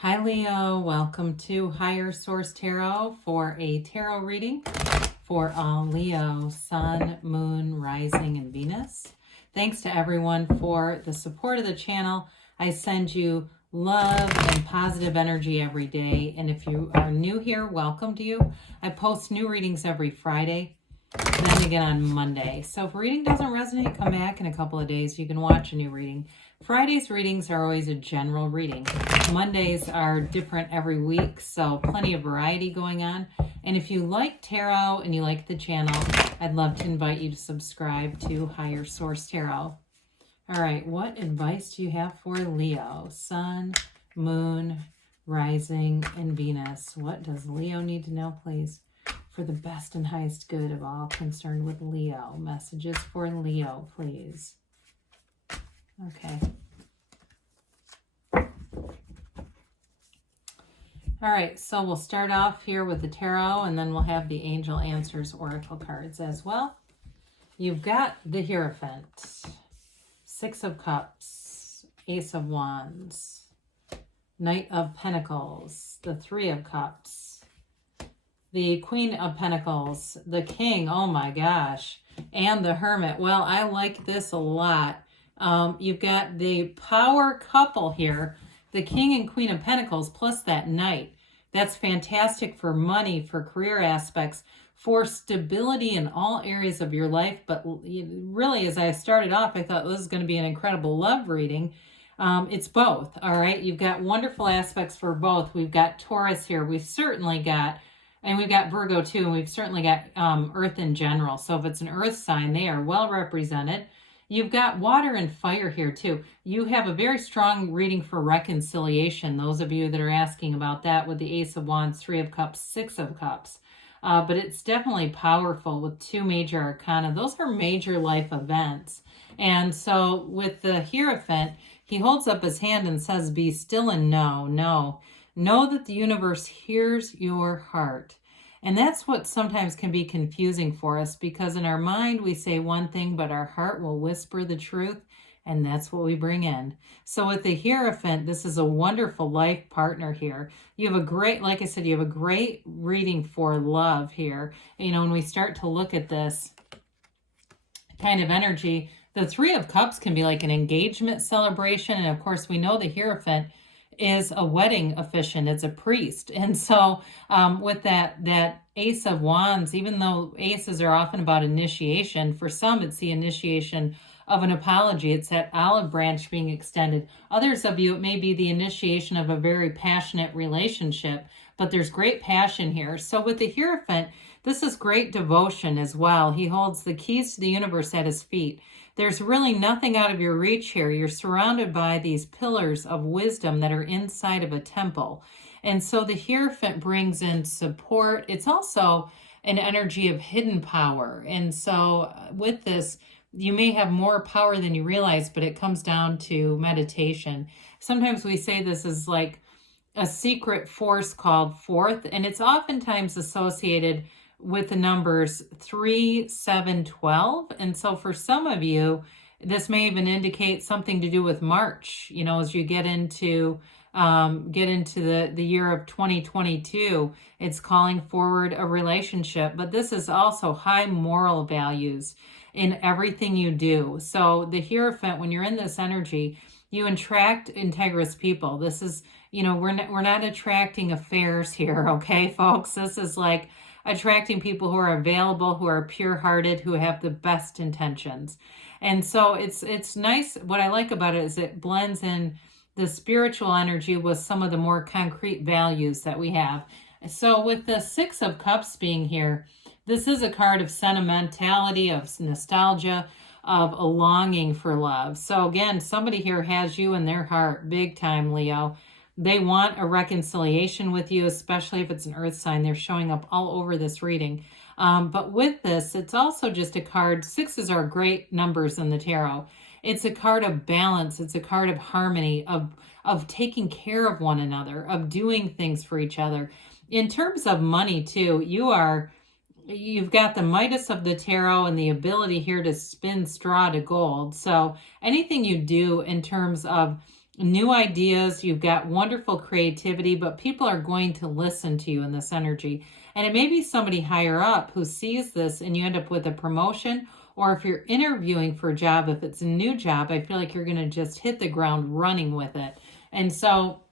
Hi Leo, welcome to Higher Source Tarot for a tarot reading for all Leo, Sun, Moon, Rising, and Venus. Thanks to everyone for the support of the channel. I send you love and positive energy every day. And if you are new here, welcome to you. I post new readings every Friday, then again on Monday. So if a reading doesn't resonate, come back in a couple of days. You can watch a new reading. Friday's readings are always a general reading. Mondays are different every week, so plenty of variety going on. And if you like tarot and you like the channel, I'd love to invite you to subscribe to Higher Source Tarot. All right, what advice do you have for Leo? Sun, Moon, Rising, and Venus. What does Leo need to know, please, for the best and highest good of all concerned with Leo? Messages for Leo, please. Okay. All right, so we'll start off here with the tarot, and then we'll have the Angel Answers Oracle cards as well. You've got the Hierophant, Six of Cups, Ace of Wands, Knight of Pentacles, the Three of Cups, the Queen of Pentacles, the King, oh my gosh, and the Hermit. Well, I like this a lot. You've got the power couple here, the King and Queen of Pentacles, plus that Knight. That's fantastic for money, for career aspects, for stability in all areas of your life. But really, as I started off, I thought this is going to be an incredible love reading. It's both, all right? You've got wonderful aspects for both. We've got Taurus here. We've certainly got, and we've got Virgo too, and we've certainly got Earth in general. So if it's an Earth sign, they are well represented. You've got water and fire here too. You have a very strong reading for reconciliation. Those of you that are asking about that with the Ace of Wands, Three of Cups, Six of Cups. But it's definitely powerful with two major arcana. Those are major life events. And so with the Hierophant, he holds up his hand and says, be still and know that the universe hears your heart. And that's what sometimes can be confusing for us, because in our mind we say one thing, but our heart will whisper the truth, and that's what we bring in. So with the Hierophant, this is a wonderful life partner here. You have a great, like I said, you have a great reading for love here. You know, when we start to look at this kind of energy, the Three of Cups can be like an engagement celebration. And of course, we know the Hierophant is a wedding officiant, it's a priest. And so with that Ace of Wands, even though aces are often about initiation, for some it's the initiation of an apology. It's that olive branch being extended. Others of you, it may be the initiation of a very passionate relationship, but there's great passion here. So with the Hierophant, this is great devotion as well. He holds the keys to the universe at his feet. There's really nothing out of your reach here. You're surrounded by these pillars of wisdom that are inside of a temple. And so the Hierophant brings in support. It's also an energy of hidden power. And so with this, you may have more power than you realize, but it comes down to meditation. Sometimes we say this is like a secret force called forth, and it's oftentimes associated with the numbers 3, 7, 12. And so for some of you, this may even indicate something to do with March, you know, as you get into the year of 2022. It's calling forward a relationship, but this is also high moral values in everything you do. So the Hierophant, when you're in this energy, you attract integrous people. This is, you know, we're not attracting affairs here, okay, folks? This is like attracting people who are available, who are pure-hearted, who have the best intentions. And so it's nice. What I like about it is it blends in the spiritual energy with some of the more concrete values that we have. So with the Six of Cups being here, this is a card of sentimentality, of nostalgia, of a longing for love. So again, somebody here has you in their heart, big time, Leo. They want a reconciliation with you, especially if it's an earth sign. They're showing up all over this reading. But with this, it's also just a card. Sixes are great numbers in the tarot. It's a card of balance. It's a card of harmony, of taking care of one another, of doing things for each other. In terms of money too, you've got the Midas of the tarot and the ability here to spin straw to gold. So anything you do in terms of new ideas. You've got wonderful creativity, but people are going to listen to you in this energy. And it may be somebody higher up who sees this and you end up with a promotion. Or if you're interviewing for a job, if it's a new job, I feel like you're going to just hit the ground running with it. And so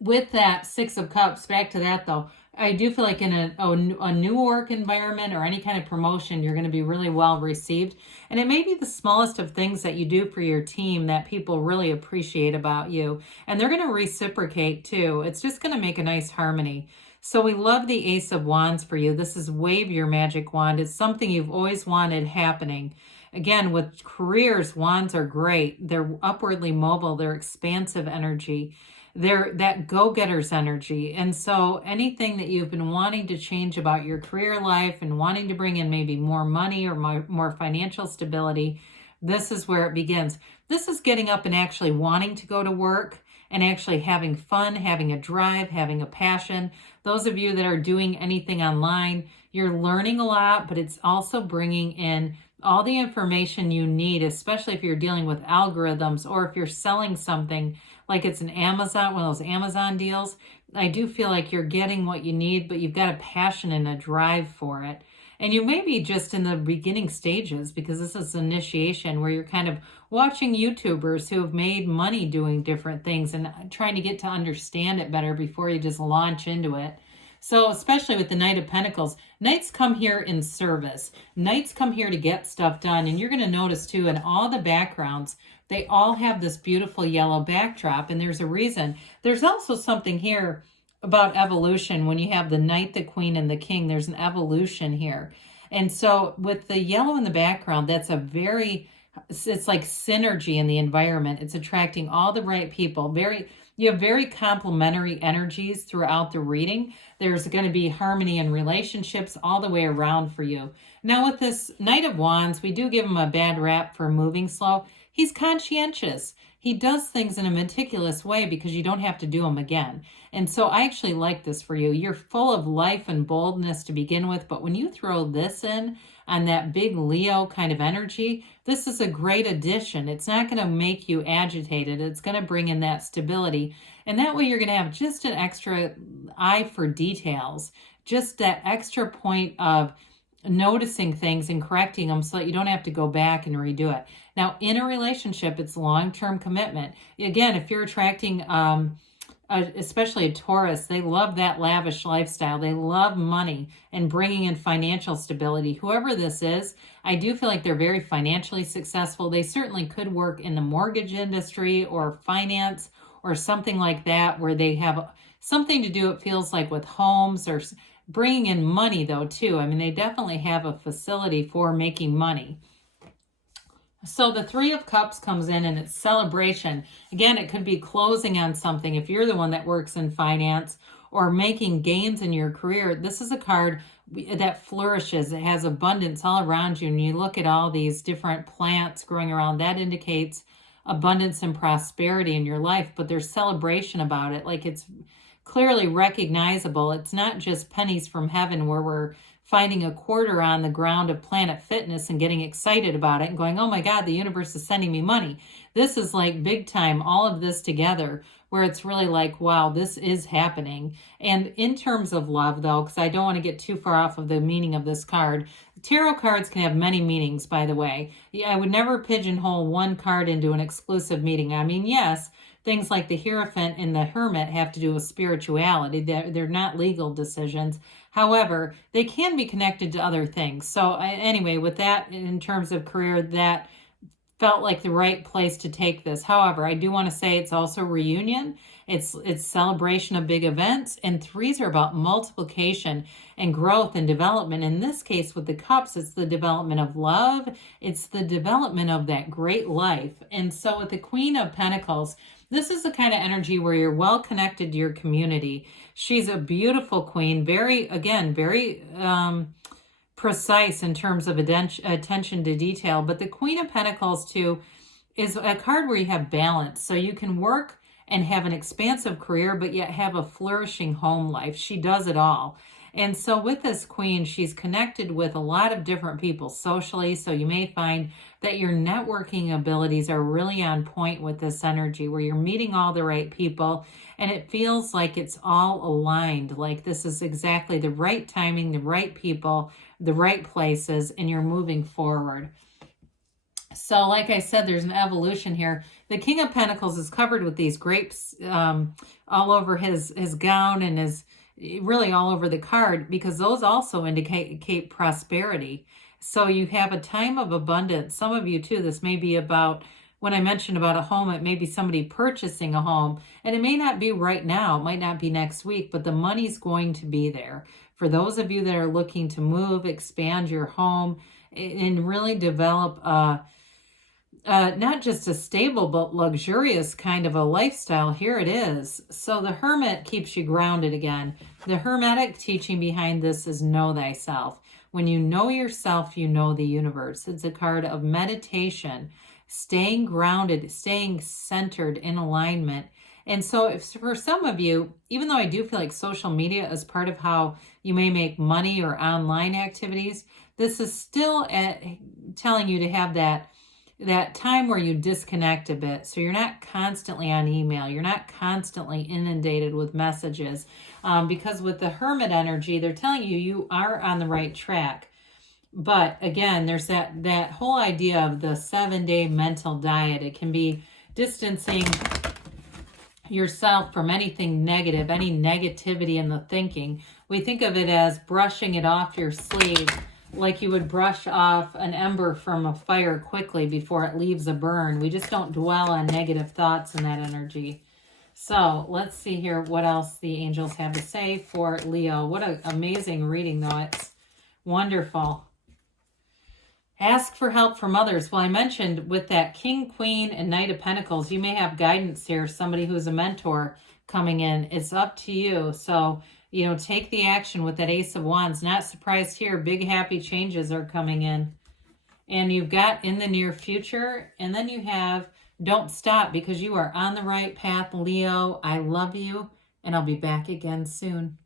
with that Six of Cups, back to that though, I do feel like in a new work environment or any kind of promotion, you're going to be really well received. And it may be the smallest of things that you do for your team that people really appreciate about you. And they're going to reciprocate too. It's just going to make a nice harmony. So we love the Ace of Wands for you. This is wave your magic wand. It's something you've always wanted happening. Again, with careers, wands are great. They're upwardly mobile. They're expansive energy. They're that go-getter's energy. And so anything that you've been wanting to change about your career life and wanting to bring in maybe more money or more financial stability, this is where it begins. This is getting up and actually wanting to go to work and actually having fun, having a drive, having a passion. Those of you that are doing anything online, you're learning a lot, but it's also bringing in all the information you need, especially if you're dealing with algorithms or if you're selling something like it's an Amazon, one of those Amazon deals. I do feel like you're getting what you need, but you've got a passion and a drive for it. And you may be just in the beginning stages because this is initiation where you're kind of watching YouTubers who have made money doing different things and trying to get to understand it better before you just launch into it. So especially with the Knight of Pentacles, Knights come here in service. Knights come here to get stuff done. And you're going to notice too, in all the backgrounds, they all have this beautiful yellow backdrop. And there's a reason. There's also something here about evolution. When you have the Knight, the Queen, and the King, there's an evolution here. And so with the yellow in the background, that's a very, it's like synergy in the environment. It's attracting all the right people. You have very complementary energies throughout the reading. There's going to be harmony in relationships all the way around for you. Now with this Knight of Wands, we do give him a bad rap for moving slow. He's conscientious. He does things in a meticulous way because you don't have to do them again. And so I actually like this for you. You're full of life and boldness to begin with, but when you throw this in on that big Leo kind of energy, this is a great addition. It's not going to make you agitated. It's going to bring in that stability. And that way you're going to have just an extra eye for details, just that extra point of noticing things and correcting them so that you don't have to go back and redo it. Now, in a relationship, it's long-term commitment. Again, if you're attracting, especially a Taurus, they love that lavish lifestyle. They love money and bringing in financial stability. Whoever this is, I do feel like they're very financially successful. They certainly could work in the mortgage industry or finance or something like that where they have something to do, it feels like, with homes or bringing in money though too. I mean, they definitely have a facility for making money. So the Three of Cups comes in and it's celebration. Again, it could be closing on something if you're the one that works in finance or making gains in your career. This is a card that flourishes. It has abundance all around you. And you look at all these different plants growing around, that indicates abundance and prosperity in your life, but there's celebration about it. Like it's clearly recognizable. It's not just pennies from heaven where we're finding a quarter on the ground of Planet Fitness and getting excited about it and going, oh my God, the universe is sending me money. This is like big time, all of this together, where it's really like, wow, this is happening. And in terms of love though, because I don't want to get too far off of the meaning of this card, tarot cards can have many meanings, by the way. I would never pigeonhole one card into an exclusive meaning. I mean, yes, things like the Hierophant and the Hermit have to do with spirituality. They're not legal decisions. However, they can be connected to other things. So anyway, with that, in terms of career, that felt like the right place to take this. However, I do want to say it's also reunion. It's celebration of big events. And threes are about multiplication and growth and development. In this case, with the cups, it's the development of love. It's the development of that great life. And so with the Queen of Pentacles, this is the kind of energy where you're well connected to your community. She's a beautiful queen, very precise in terms of attention to detail. But the Queen of Pentacles too is a card where you have balance. So you can work and have an expansive career, but yet have a flourishing home life. She does it all. And so with this queen, she's connected with a lot of different people socially. So you may find that your networking abilities are really on point with this energy, where you're meeting all the right people and it feels like it's all aligned. Like this is exactly the right timing, the right people, the right places, and you're moving forward. So like I said, there's an evolution here. The King of Pentacles is covered with these grapes all over his gown and his really all over the card, because those also indicate prosperity. So you have a time of abundance. Some of you too, this may be about, when I mentioned about a home, it may be somebody purchasing a home, and it may not be right now, it might not be next week, but the money's going to be there. For those of you that are looking to move, expand your home, and really develop not just a stable but luxurious kind of a lifestyle, here it is. So the Hermit keeps you grounded again. The Hermetic teaching behind this is know thyself. When you know yourself, you know the universe. It's a card of meditation, staying grounded, staying centered in alignment. And so if for some of you, even though I do feel like social media is part of how you may make money or online activities, this is still telling you to have that time where you disconnect a bit. So you're not constantly on email. You're not constantly inundated with messages. Because with the Hermit energy, they're telling you you are on the right track. But again, there's that whole idea of the 7-day mental diet. It can be distancing yourself from anything negative, any negativity in the thinking. We think of it as brushing it off your sleeve, like you would brush off an ember from a fire quickly before it leaves a burn. We just don't dwell on negative thoughts in that energy. So let's see here what else the angels have to say for Leo. What an amazing reading, though. It's wonderful. Ask for help from others. Well, I mentioned with that King, Queen, and Knight of Pentacles, you may have guidance here, somebody who's a mentor coming in. It's up to you. So take the action with that Ace of Wands. Not surprised here. Big happy changes are coming in. And you've got in the near future. And then you have don't stop, because you are on the right path, Leo. I love you. And I'll be back again soon.